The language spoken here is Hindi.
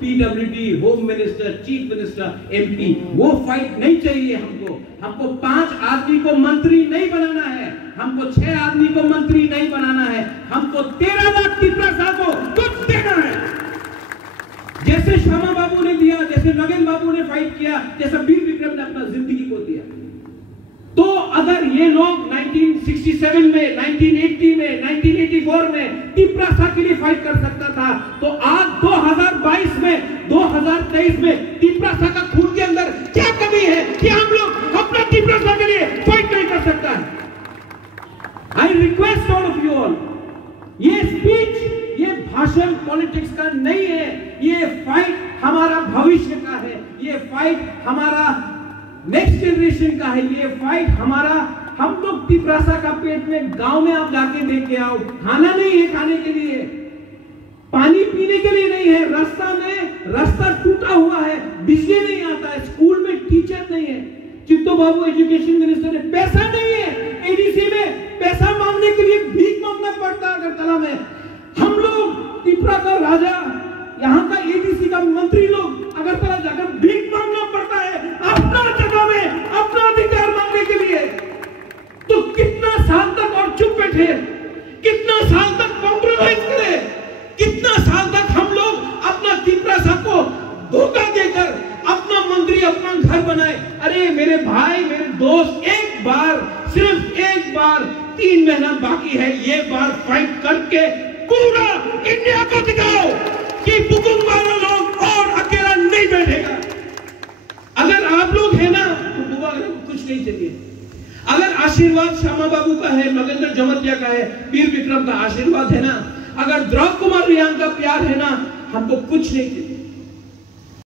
PWD, home minister, chief minister, MP, वो फाइट नहीं चाहिए हमको। हमको 5 आदमी को मंत्री नहीं बनाना है, हमको 6 आदमी को मंत्री नहीं बनाना है, हमको 13 लाख तिपरासा को कुछ देना है। जैसे श्यामा बाबू ने दिया, जैसे नगेन बाबू ने फाइट किया, जैसा वीर विक्रम ने अपना जिंदगी को दिया। तो अगर ये लोग 1967 में, 1980 में, 1984 में तिपरासा के लिए फाइट कर सकता था, तो आज 2022 में, 2023 में तिपरासा का खून के अंदर क्या कमी है कि हम लोग अपना तिपरासा के लिए फाइट नहीं कर सकता है? I request all of you all, ये स्पीच, ये भाषण पॉलिटिक्स का नहीं है, ये फाइट हमारा भविष्य का है, ये फाइट हमारा नेक्स्ट जनरेशन का है, ये फाइट हमारा। हम लोग तिपरासा का पेट में गांव में आप जाके देख के आओ, खाना नहीं है खाने के लिए, पानी पीने के लिए नहीं है, रास्ता टूटा हुआ है, बिजली नहीं आता है, स्कूल में टीचर नहीं है। चित्तो बाबू एजुकेशन मिनिस्टर ने पैसा नहीं है, एडीसी में पैसा मांगने के लिए भीख मांगना पड़ता है अगरतला में। हम लोग तिपरा का राजा, यहाँ का एडीसी का मंत्री लोग अगरतला जाकर भीख मांगना पड़ता है अपना जगह में, अपना अधिकार मांगने के लिए। तो कितना साल तक और चुप बैठे, कितना साल तक कॉम्प्रोमाइज करे, कितना साल तक हम लोग अपना तिपरासा को धोखा देकर अपना मंत्री, अपना घर बनाए? अरे मेरे भाई, मेरे दोस्त, एक बार, सिर्फ एक बार, 3 महीना बाकी है, ये बार फाइट करके पूरा इंडिया को दिखाओ कि बुकुम वाला लोग और अकेला नहीं बैठेगा। अगर आप लोग हैं ना तो बुआ को कुछ नहीं चाहिए। अगर आशीर्वाद श्यामा बाबू का है, नगेंद्र जमतिया का है, वीर विक्रम का आशीर्वाद है ना, अगर द्रौपदी कुमार रियांग का प्यार है ना, हमको कुछ नहीं चाहिए।